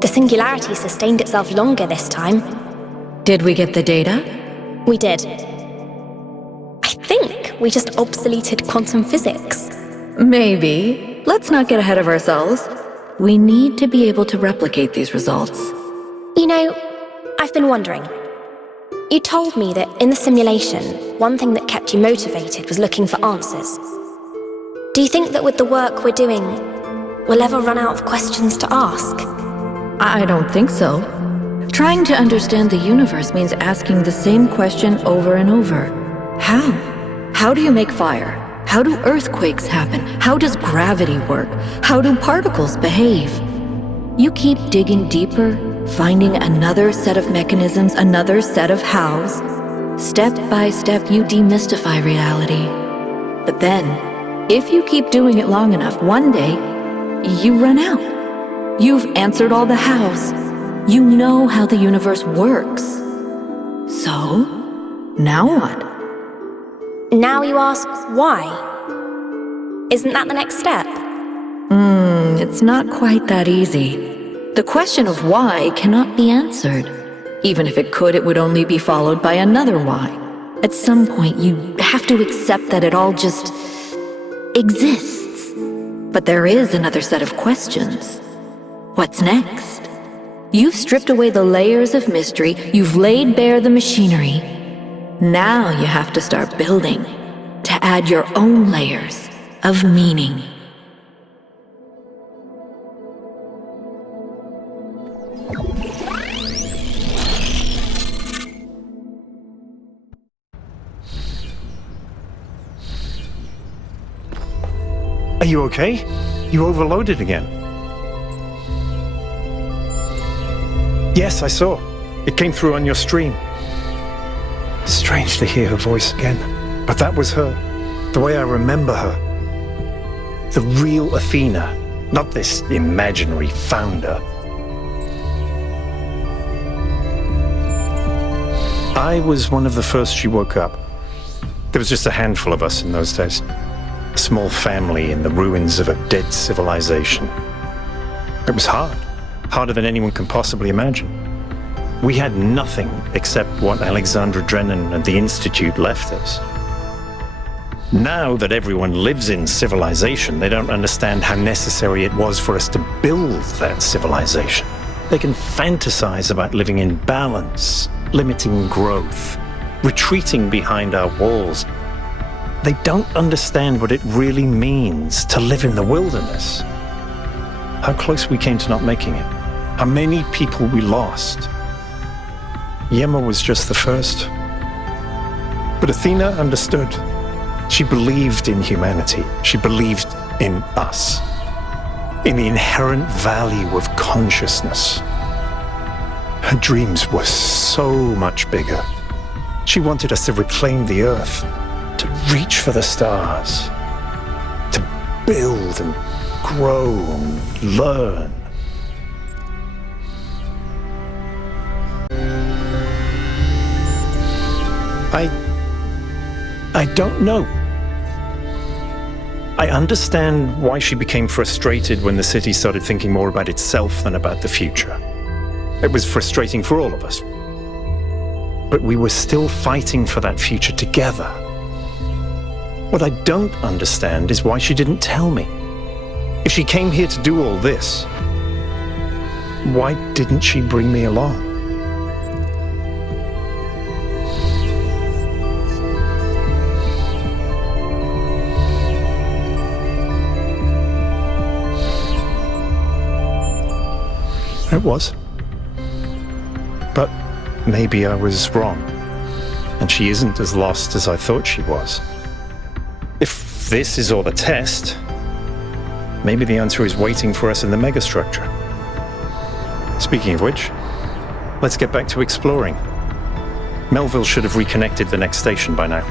The singularity sustained itself longer this time. Did we get the data? We did. I think we just obsoleted quantum physics. Maybe. Let's not get ahead of ourselves. We need to be able to replicate these results. You know, I've been wondering. You told me that in the simulation, one thing that kept you motivated was looking for answers. Do you think that with the work we're doing, we'll ever run out of questions to ask? I don't think so. Trying to understand the universe means asking the same question over and over. How? How do you make fire? How do earthquakes happen? How does gravity work? How do particles behave? You keep digging deeper, finding another set of mechanisms, another set of hows. Step by step, you demystify reality. But then, if you keep doing it long enough, one day, you run out. You've answered all the hows. You know how the universe works. So, now what? Now you ask why. Isn't that the next step? It's not quite that easy. The question of why cannot be answered. Even if it could, it would only be followed by another why. At some point, you have to accept that it all just exists. But there is another set of questions. What's next? You've stripped away the layers of mystery, you've laid bare the machinery. Now you have to start building, to add your own layers of meaning. Are you okay? You overloaded again. Yes, I saw. It came through on your stream. Strange to hear her voice again. But that was her. The way I remember her. The real Athena. Not this imaginary founder. I was one of the first she woke up. There was just a handful of us in those days. A small family in the ruins of a dead civilization. It was hard. Harder than anyone can possibly imagine. We had nothing except what Alexandra Drennan and the Institute left us. Now that everyone lives in civilization, they don't understand how necessary it was for us to build that civilization. They can fantasize about living in balance, limiting growth, retreating behind our walls. They don't understand what it really means to live in the wilderness. How close we came to not making it. How many people we lost. Yema was just the first. But Athena understood. She believed in humanity. She believed in us. In the inherent value of consciousness. Her dreams were so much bigger. She wanted us to reclaim the earth, to reach for the stars, to build and grow and learn. I don't know. I understand why she became frustrated when the city started thinking more about itself than about the future. It was frustrating for all of us. But we were still fighting for that future together. What I don't understand is why she didn't tell me. If she came here to do all this, why didn't she bring me along? It was. But maybe I was wrong, and she isn't as lost as I thought she was. If this is all a test, maybe the answer is waiting for us in the megastructure. Speaking of which, let's get back to exploring. Melville should have reconnected the next station by now.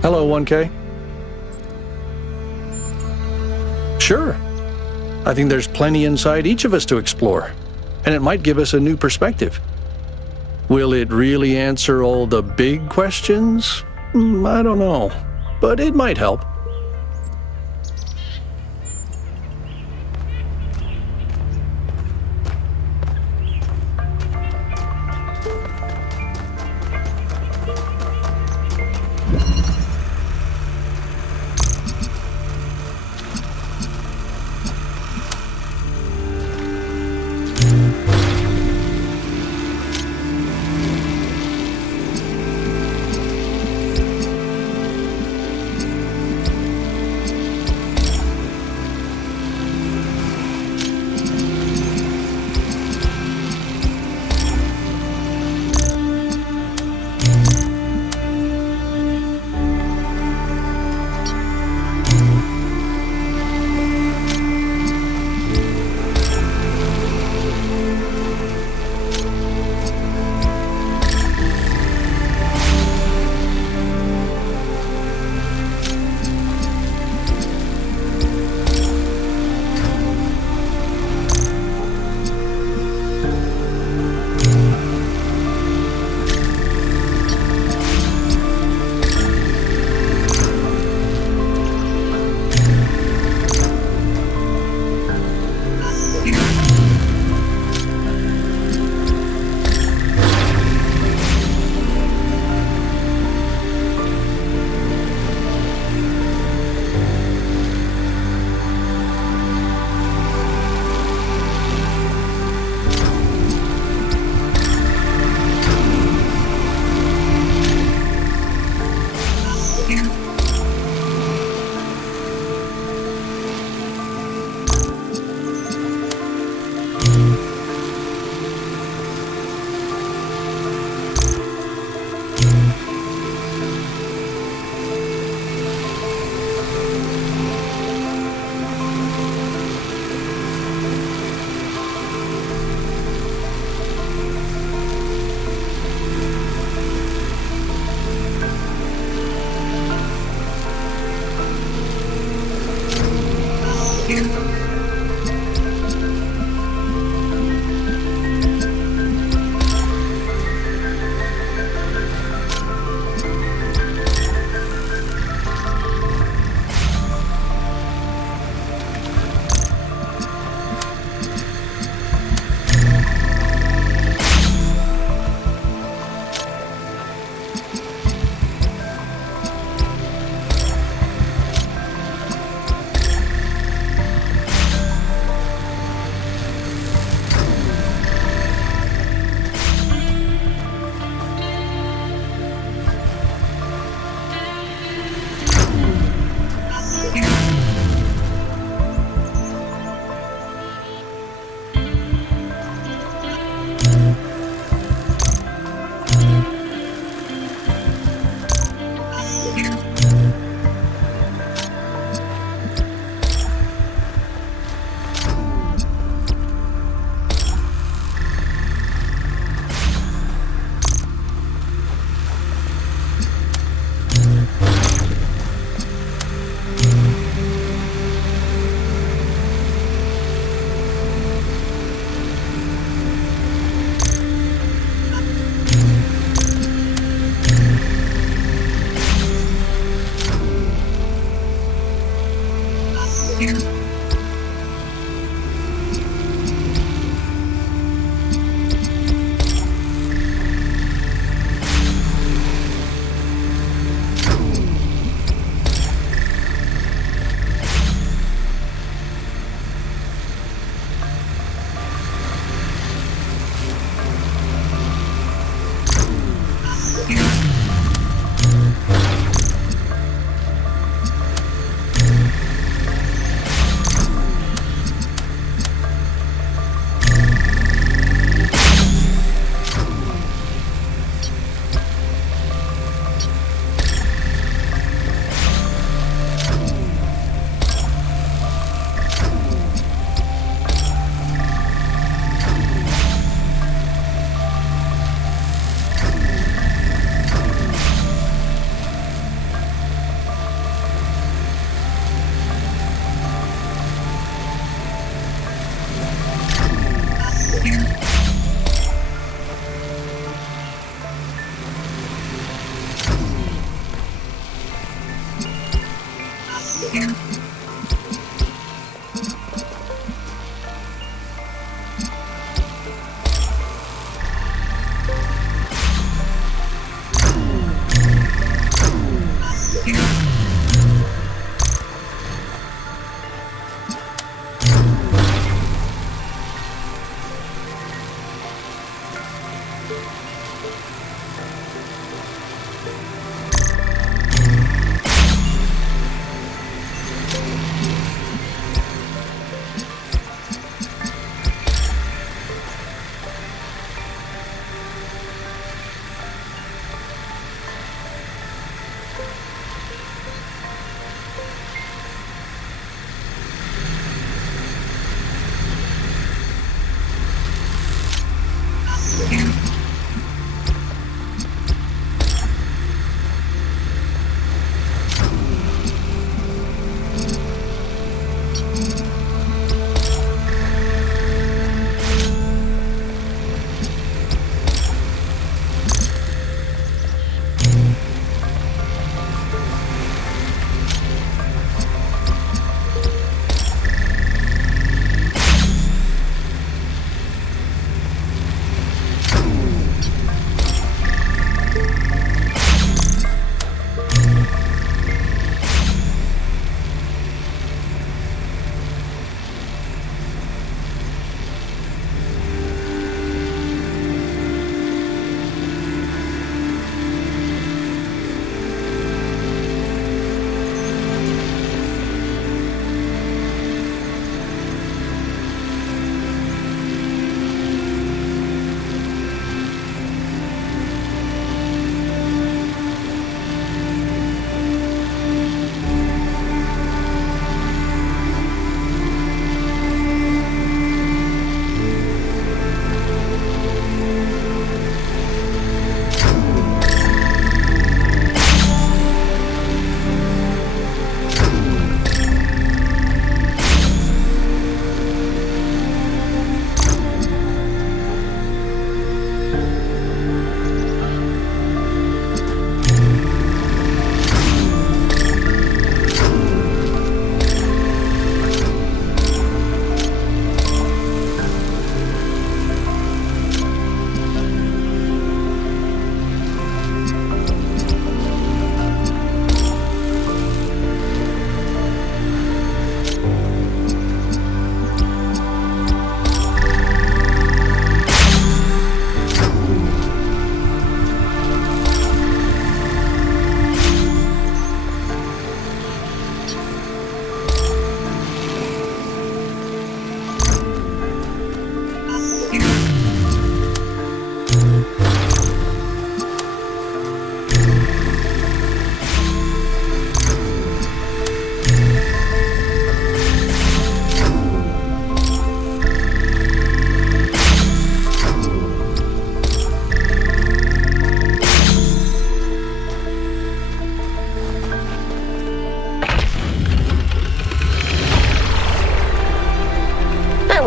Hello, 1K. Sure. I think there's plenty inside each of us to explore, and it might give us a new perspective. Will it really answer all the big questions? I don't know, but it might help.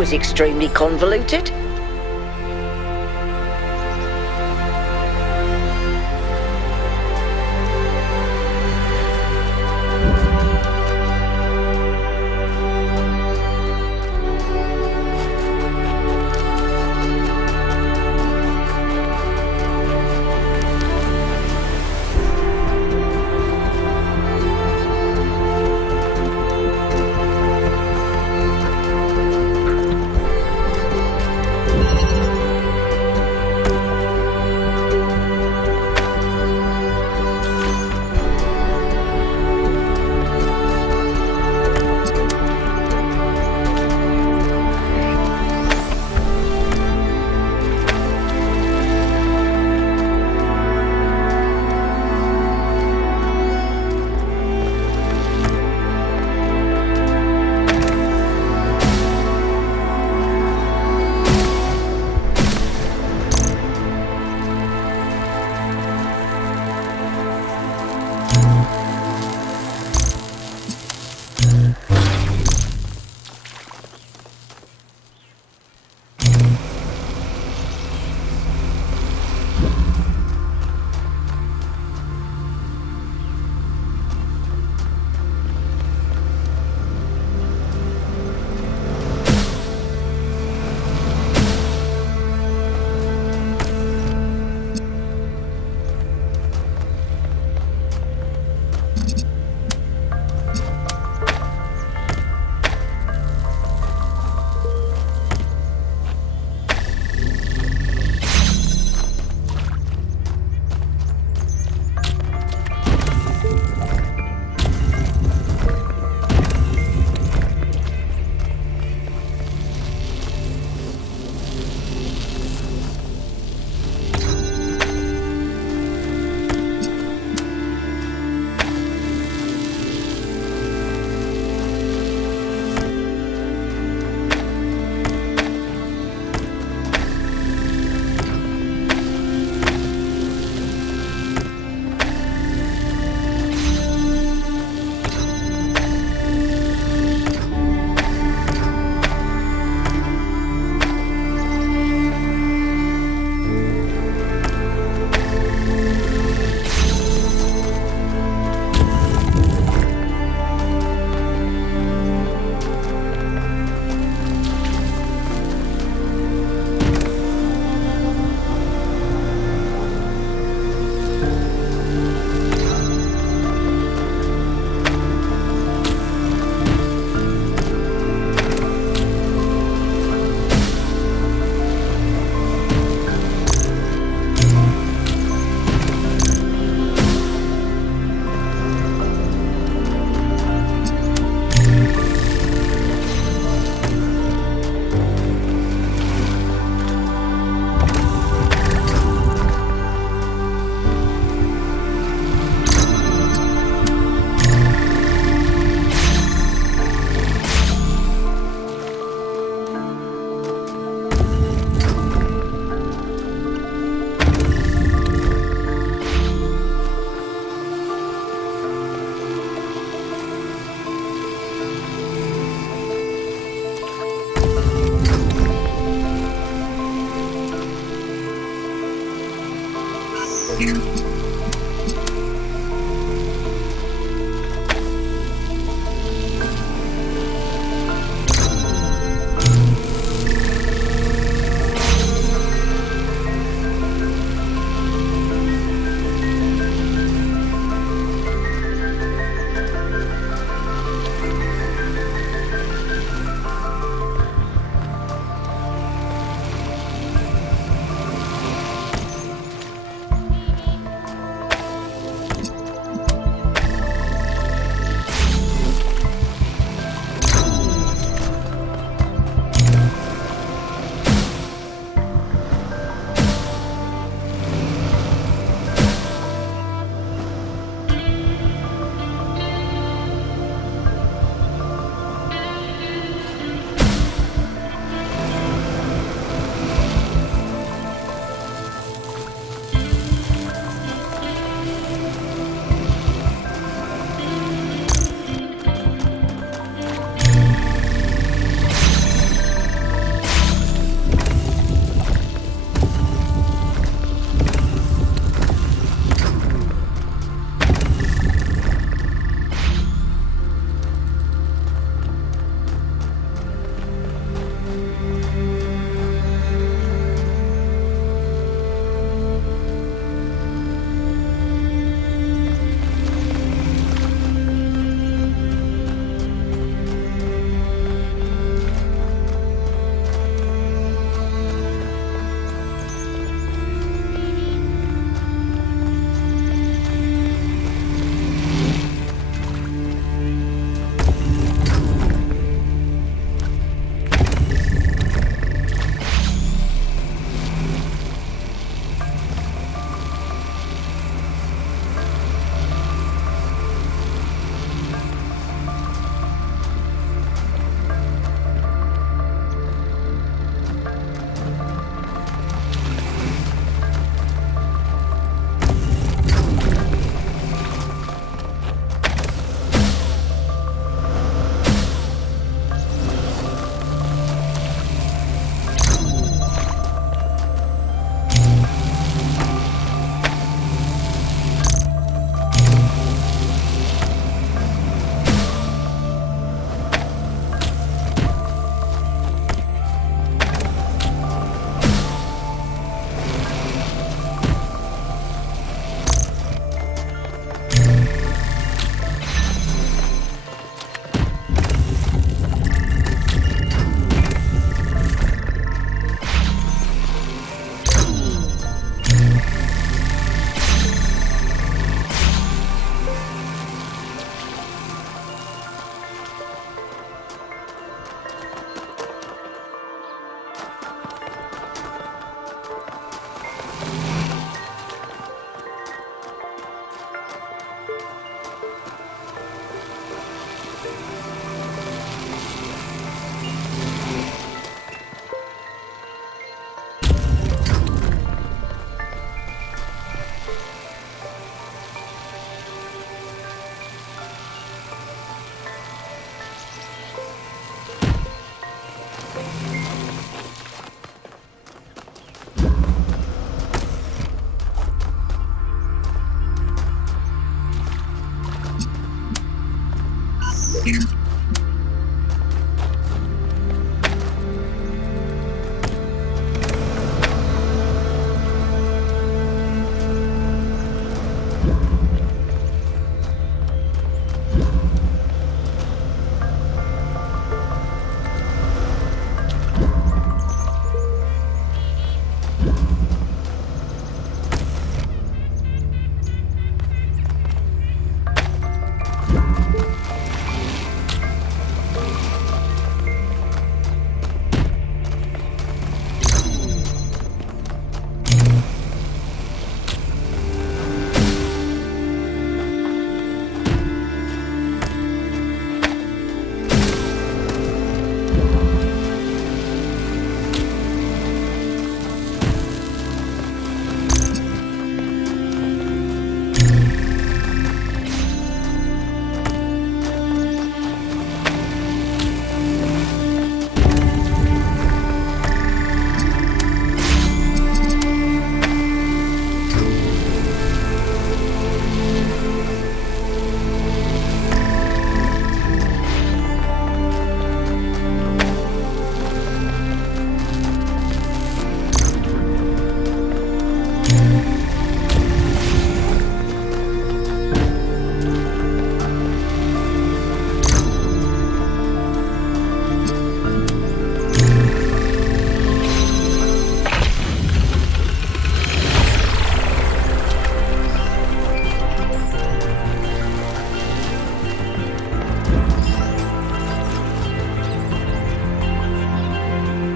was extremely convoluted.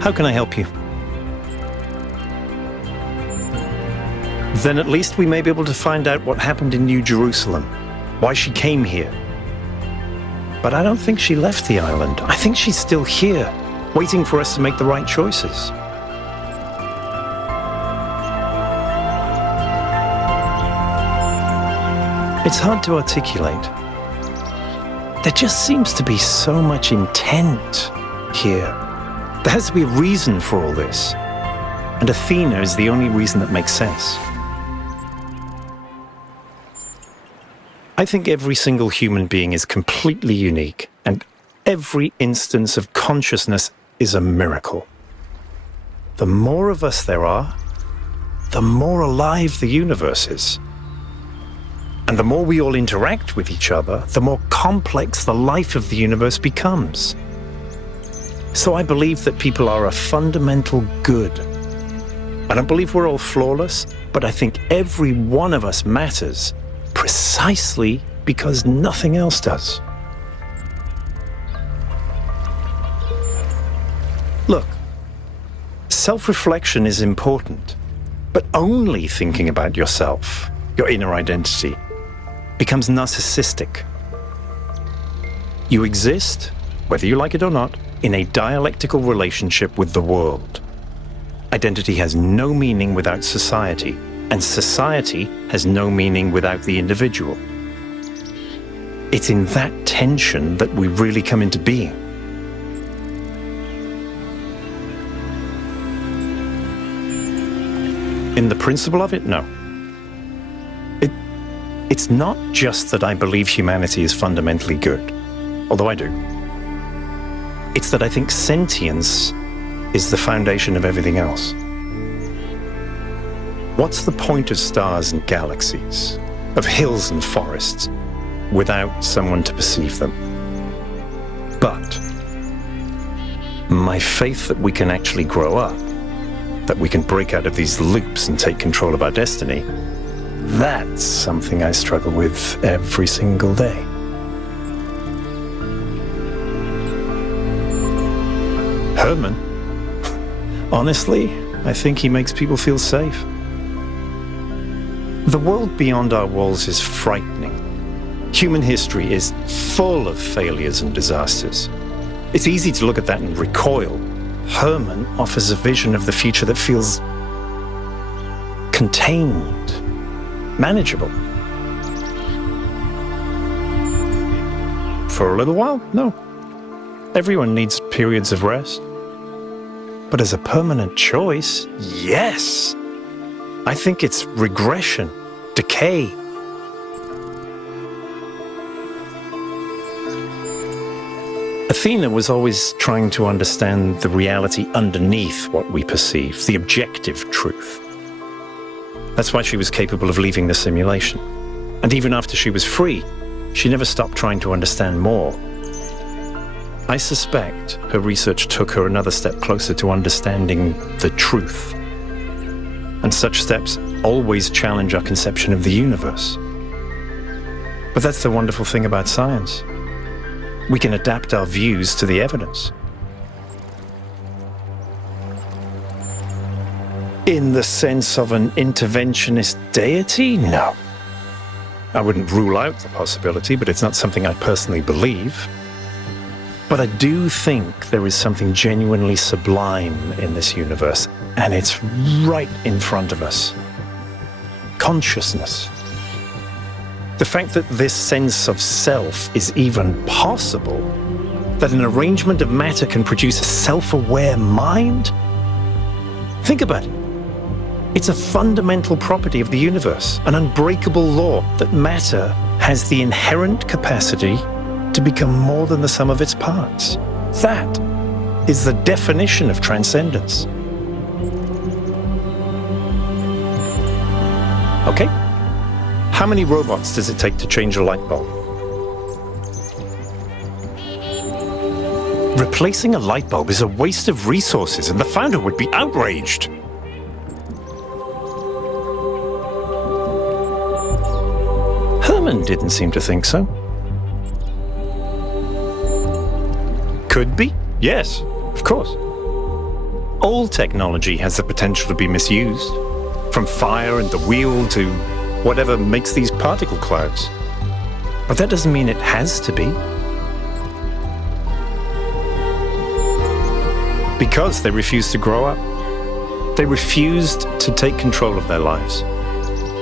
How can I help you? Then at least we may be able to find out what happened in New Jerusalem, why she came here. But I don't think she left the island. I think she's still here, waiting for us to make the right choices. It's hard to articulate. There just seems to be so much intent here. There has to be a reason for all this. And Athena is the only reason that makes sense. I think every single human being is completely unique, and every instance of consciousness is a miracle. The more of us there are, the more alive the universe is. And the more we all interact with each other, the more complex the life of the universe becomes. So I believe that people are a fundamental good. I don't believe we're all flawless, but I think every one of us matters precisely because nothing else does. Look, self-reflection is important, but only thinking about yourself, your inner identity, becomes narcissistic. You exist, whether you like it or not, in a dialectical relationship with the world. Identity has no meaning without society, and society has no meaning without the individual. It's in that tension that we really come into being. In the principle of it, no. It's not just that I believe humanity is fundamentally good, although I do. It's that I think sentience is the foundation of everything else. What's the point of stars and galaxies, of hills and forests, without someone to perceive them? But my faith that we can actually grow up, that we can break out of these loops and take control of our destiny, that's something I struggle with every single day. Herman, honestly, I think he makes people feel safe. The world beyond our walls is frightening. Human history is full of failures and disasters. It's easy to look at that and recoil. Herman offers a vision of the future that feels contained, manageable. For a little while, no. Everyone needs periods of rest. But as a permanent choice, yes. I think it's regression, decay. Athena was always trying to understand the reality underneath what we perceive, the objective truth. That's why she was capable of leaving the simulation. And even after she was free, she never stopped trying to understand more. I suspect her research took her another step closer to understanding the truth. And such steps always challenge our conception of the universe. But that's the wonderful thing about science. We can adapt our views to the evidence. In the sense of an interventionist deity? No. I wouldn't rule out the possibility, but it's not something I personally believe. But I do think there is something genuinely sublime in this universe, and it's right in front of us. Consciousness. The fact that this sense of self is even possible, that an arrangement of matter can produce a self-aware mind? Think about it. It's a fundamental property of the universe, an unbreakable law that matter has the inherent capacity to become more than the sum of its parts. That is the definition of transcendence. Okay? How many robots does it take to change a light bulb? Replacing a light bulb is a waste of resources, and the founder would be outraged. Herman didn't seem to think so. Could be? Yes, of course. All technology has the potential to be misused, from fire and the wheel to whatever makes these particle clouds. But that doesn't mean it has to be. Because they refused to grow up. They refused to take control of their lives.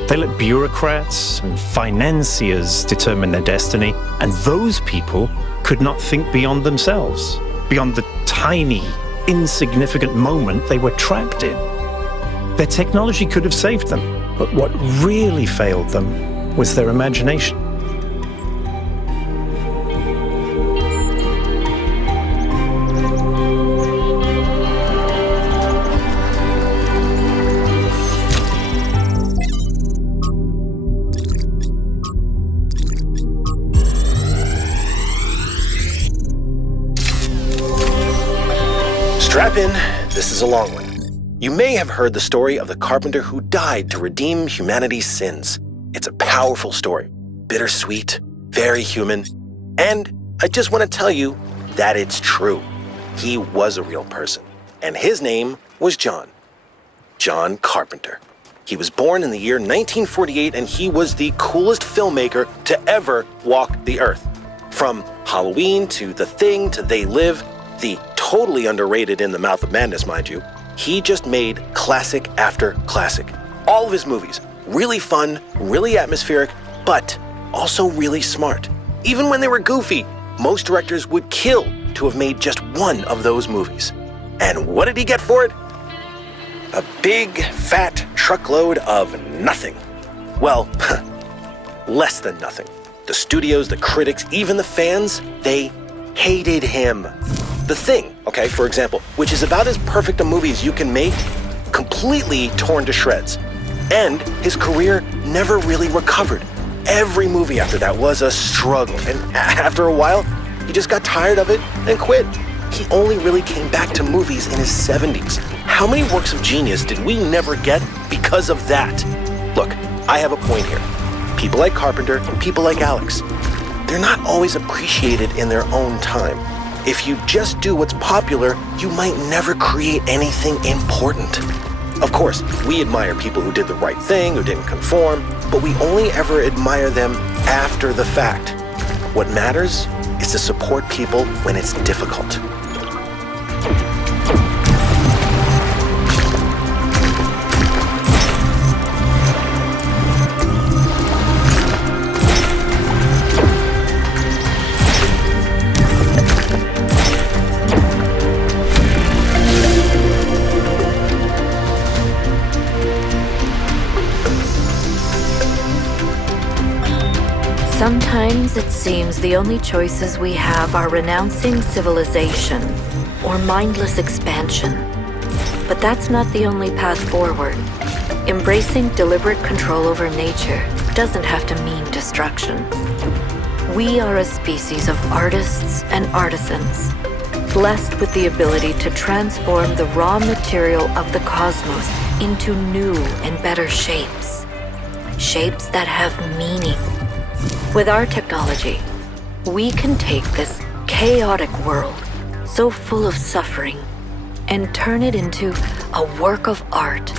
They let bureaucrats and financiers determine their destiny, and those people could not think beyond themselves, beyond the tiny, insignificant moment they were trapped in. Their technology could have saved them, but what really failed them was their imagination. Strap in, this is a long one. You may have heard the story of the carpenter who died to redeem humanity's sins. It's a powerful story, bittersweet, very human, and I just want to tell you that it's true. He was a real person, and his name was John Carpenter. He was born in the year 1948, and he was the coolest filmmaker to ever walk the earth. From Halloween to The Thing to They Live, the totally underrated In the Mouth of Madness, mind you, he just made classic after classic. All of his movies, really fun, really atmospheric, but also really smart. Even when they were goofy, most directors would kill to have made just one of those movies. And what did he get for it? A big, fat truckload of nothing. Well, less than nothing. The studios, the critics, even the fans, they hated him. The Thing, okay, for example, which is about as perfect a movie as you can make, completely torn to shreds. And his career never really recovered. Every movie after that was a struggle, and after a while, he just got tired of it and quit. He only really came back to movies in his 70s. How many works of genius did we never get because of that? Look, I have a point here. People like Carpenter and people like Alex, they're not always appreciated in their own time. If you just do what's popular, you might never create anything important. Of course, we admire people who did the right thing, who didn't conform, but we only ever admire them after the fact. What matters is to support people when it's difficult. Sometimes it seems the only choices we have are renouncing civilization or mindless expansion. But that's not the only path forward. Embracing deliberate control over nature doesn't have to mean destruction. We are a species of artists and artisans, blessed with the ability to transform the raw material of the cosmos into new and better shapes. Shapes that have meaning. With our technology, we can take this chaotic world, so full of suffering, and turn it into a work of art.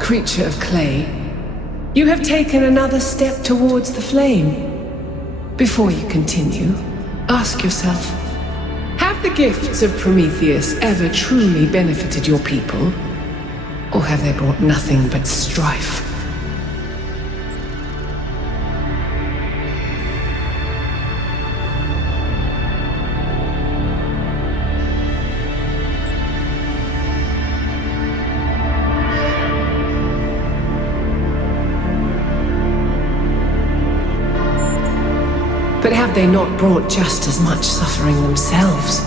Creature of clay, you have taken another step towards the flame. Before you continue, ask yourself, have the gifts of Prometheus ever truly benefited your people? Or have they brought nothing but strife? But have they not brought just as much suffering themselves?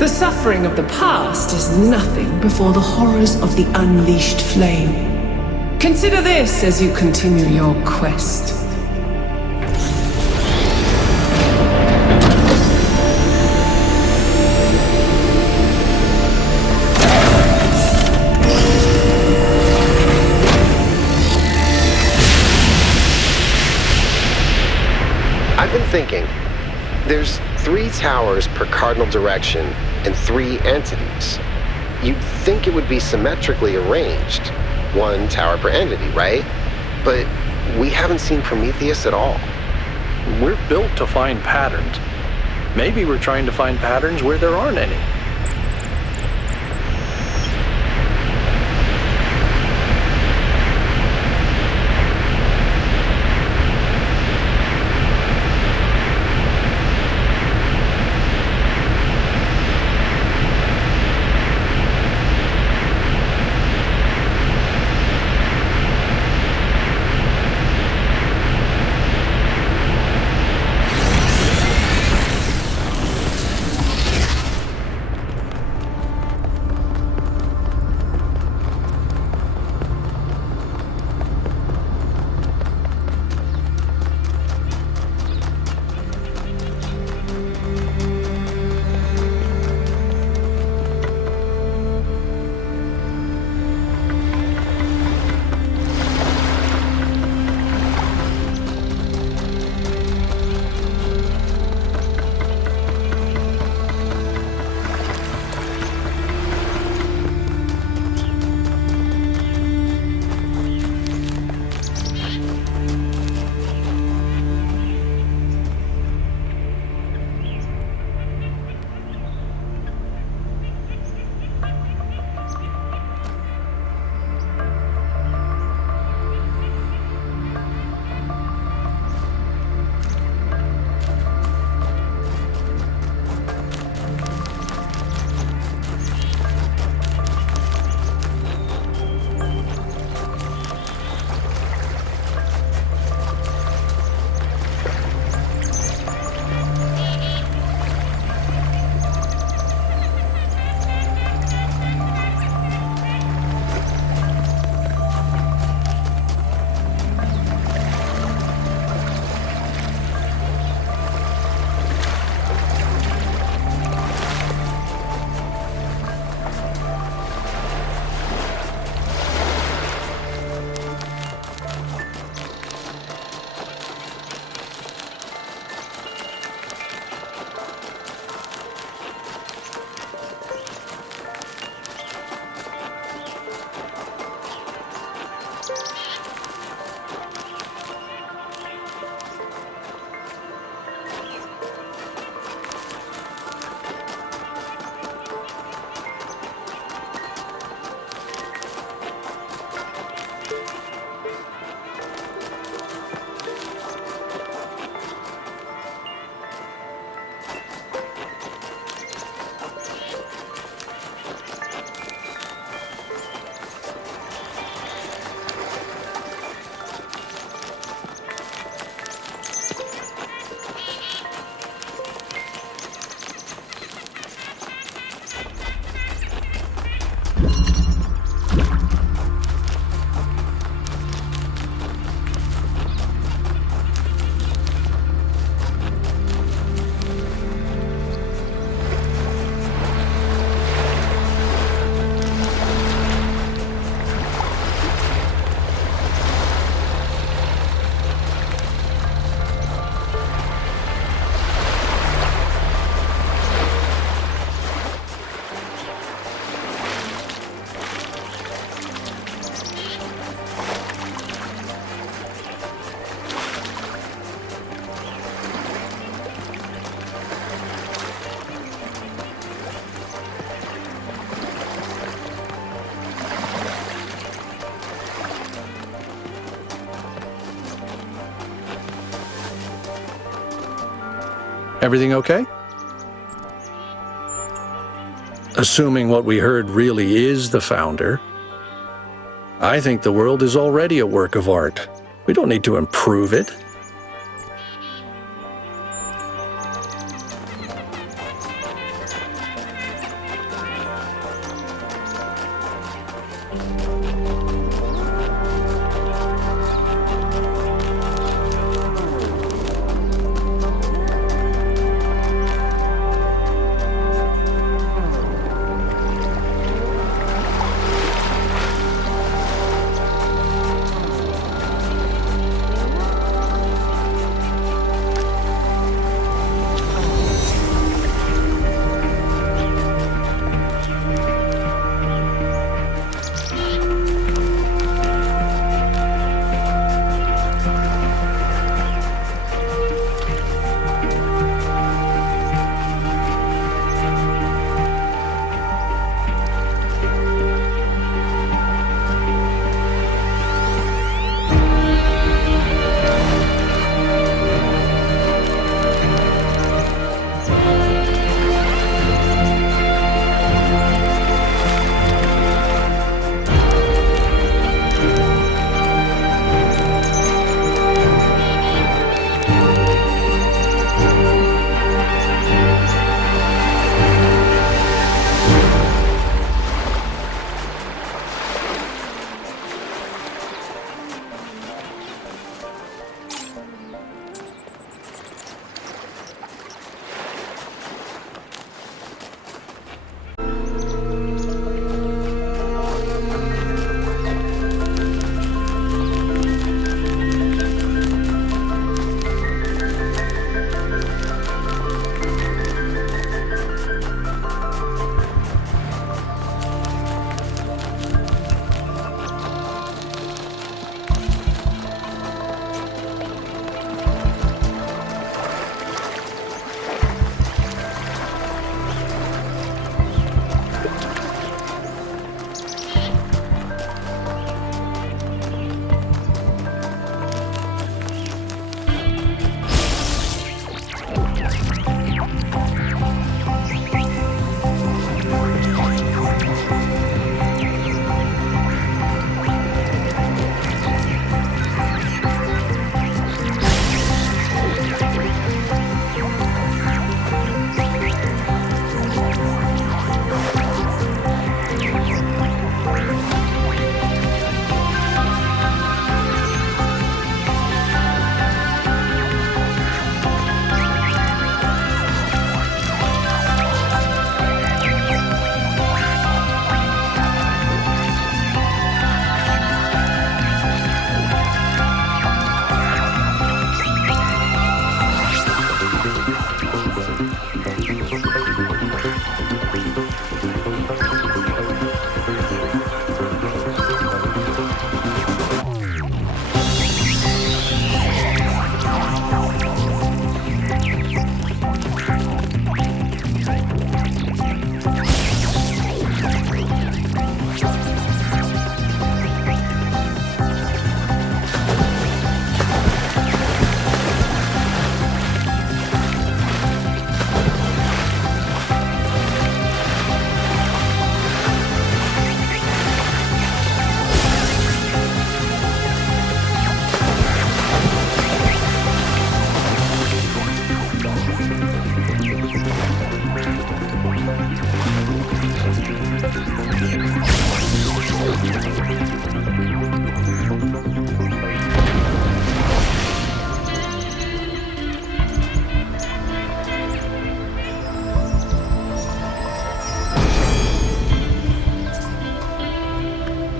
The suffering of the past is nothing before the horrors of the unleashed flame. Consider this as you continue your quest. I've been thinking, there's 3 towers per cardinal direction and 3 entities. You'd think it would be symmetrically arranged, 1 tower per entity, right? But we haven't seen Prometheus at all. We're built to find patterns. Maybe we're trying to find patterns where there aren't any. Everything okay? Assuming what we heard really is the founder, I think the world is already a work of art. We don't need to improve it.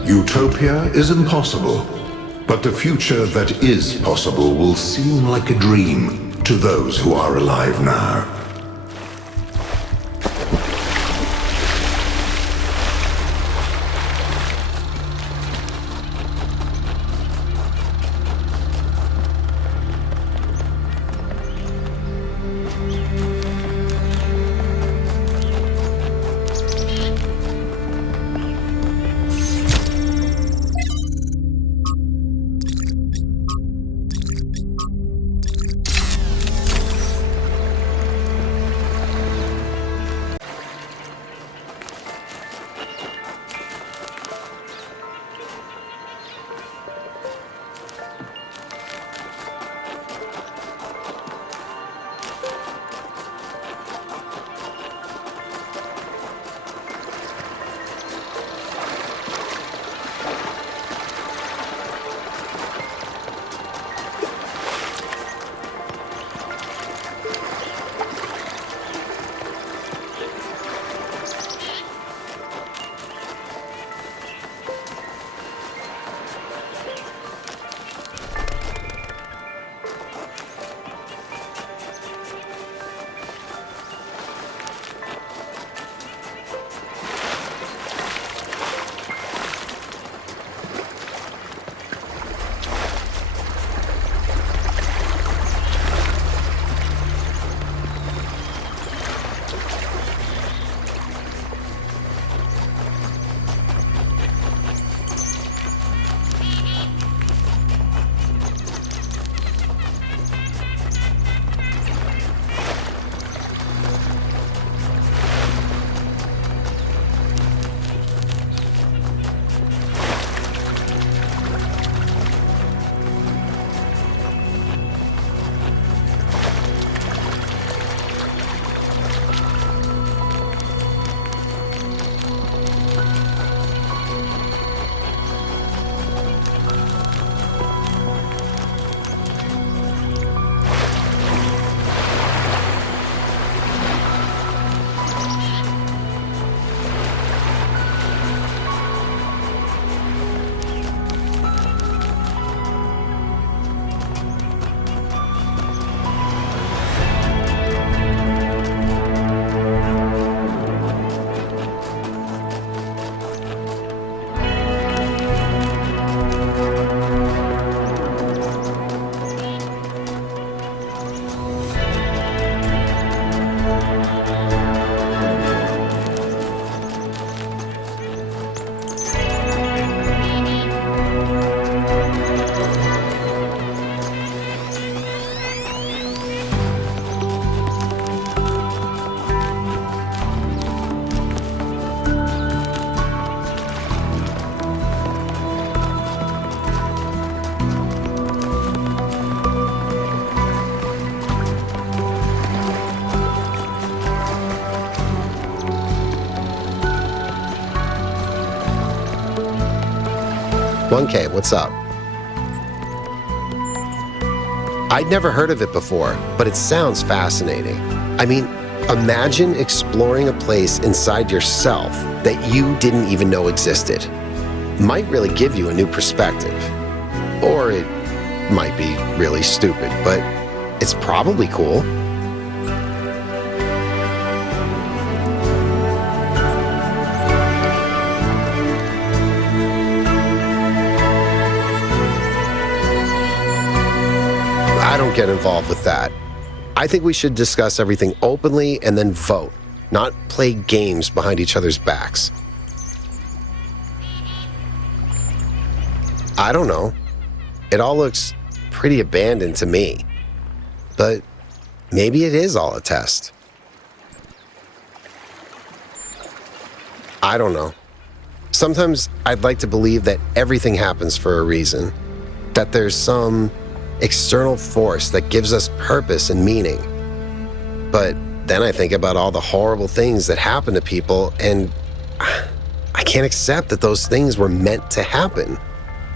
Utopia is impossible, but the future that is possible will seem like a dream to those who are alive now. 1K, what's up? I'd never heard of it before, but it sounds fascinating. I mean, imagine exploring a place inside yourself that you didn't even know existed. Might really give you a new perspective. Or it might be really stupid, but it's probably cool. I don't get involved with that. I think we should discuss everything openly and then vote, not play games behind each other's backs. I don't know. It all looks pretty abandoned to me. But maybe it is all a test. I don't know. Sometimes I'd like to believe that everything happens for a reason, that there's some external force that gives us purpose and meaning. But then I think about all the horrible things that happen to people, and I can't accept that those things were meant to happen,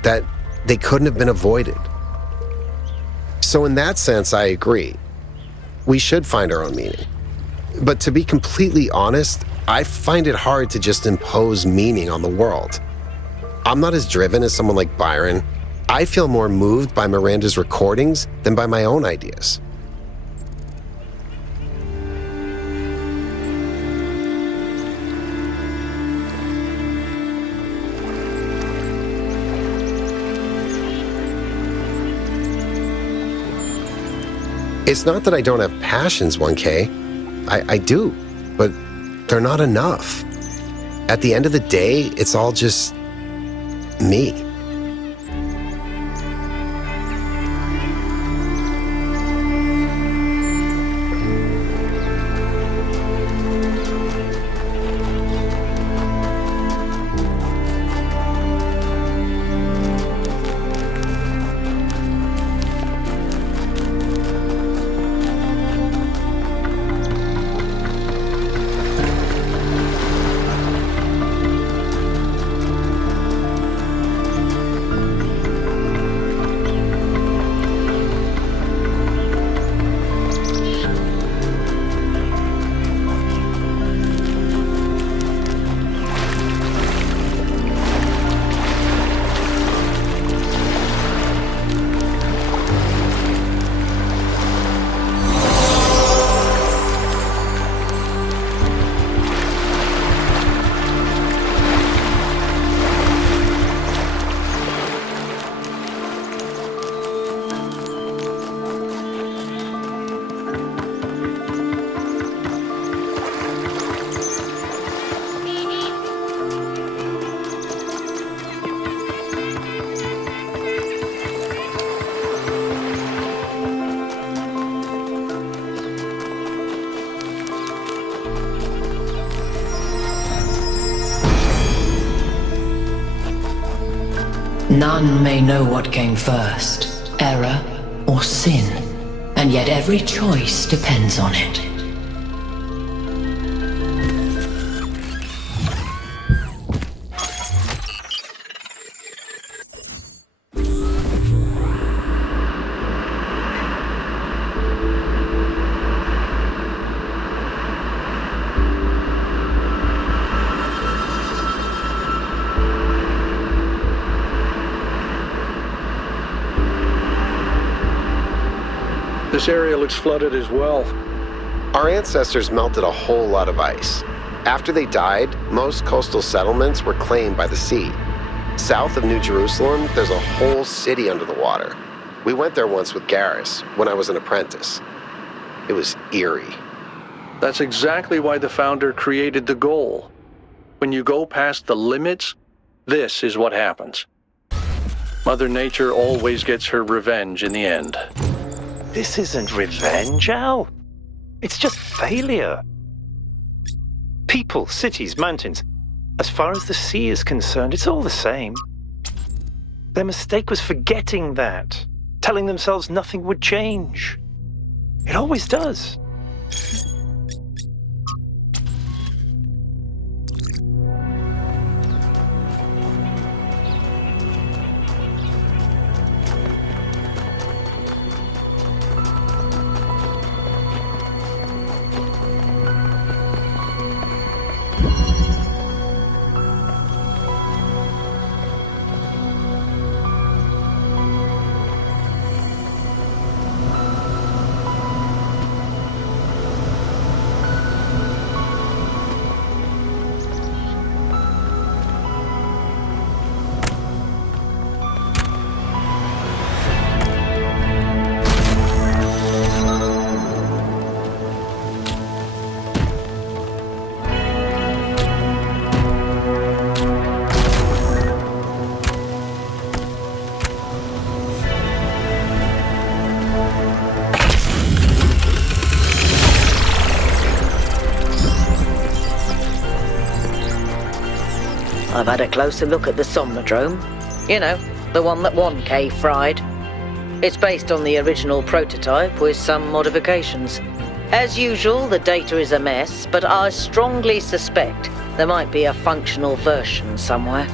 that they couldn't have been avoided. So in that sense, I agree. We should find our own meaning. But to be completely honest, I find it hard to just impose meaning on the world. I'm not as driven as someone like Byron. I feel more moved by Miranda's recordings than by my own ideas. It's not that I don't have passions, 1K. I do, but they're not enough. At the end of the day, it's all just me. None may know what came first, error or sin, and yet every choice depends on it. This area looks flooded as well. Our ancestors melted a whole lot of ice. After they died, most coastal settlements were claimed by the sea. South of New Jerusalem, there's a whole city under the water. We went there once with Garrus, when I was an apprentice. It was eerie. That's exactly why the founder created the goal. When you go past the limits, this is what happens. Mother Nature always gets her revenge in the end. This isn't revenge, Al. It's just failure. People, cities, mountains. As far as the sea is concerned, it's all the same. Their mistake was forgetting that, telling themselves nothing would change. It always does. I've had a closer look at the Somnodrome. You know, the one that 1K fried. It's based on the original prototype with some modifications. As usual, the data is a mess, but I strongly suspect there might be a functional version somewhere.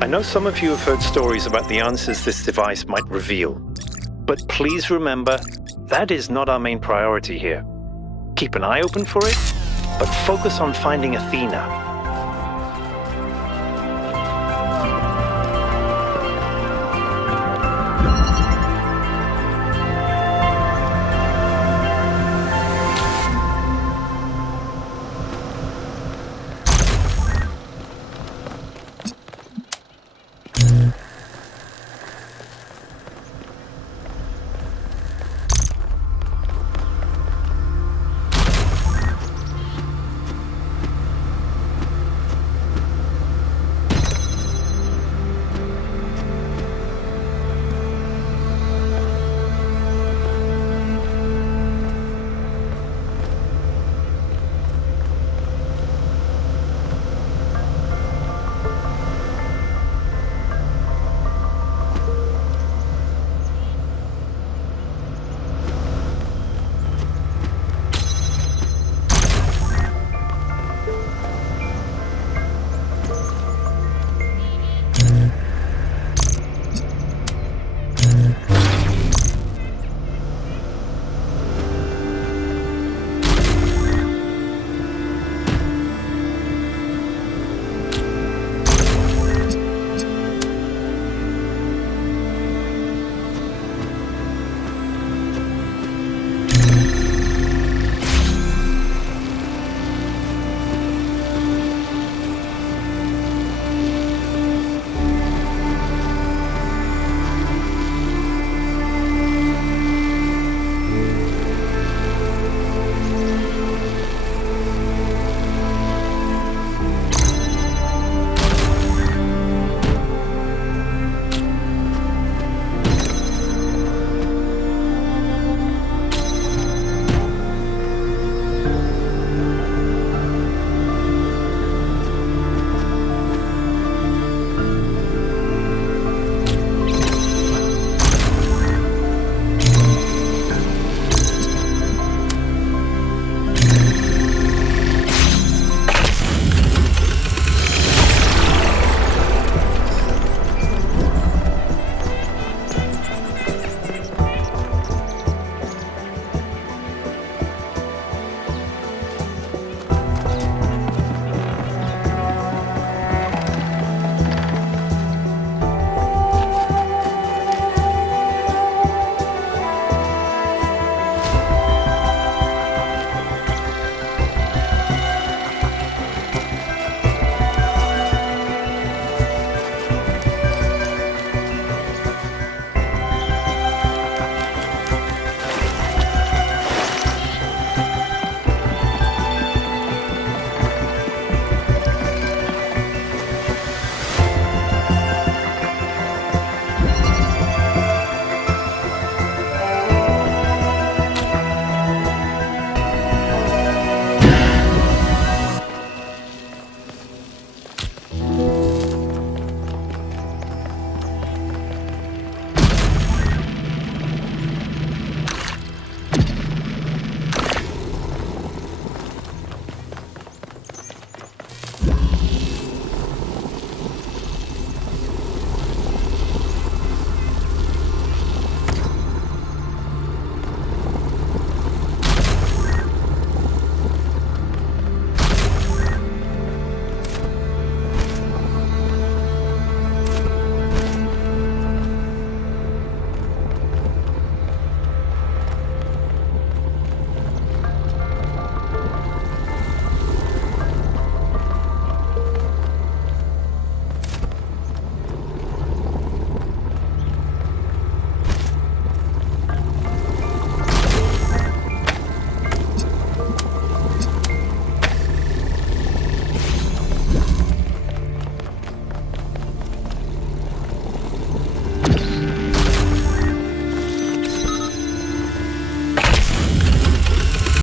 I know some of you have heard stories about the answers this device might reveal. But please remember, that is not our main priority here. Keep an eye open for it, but focus on finding Athena.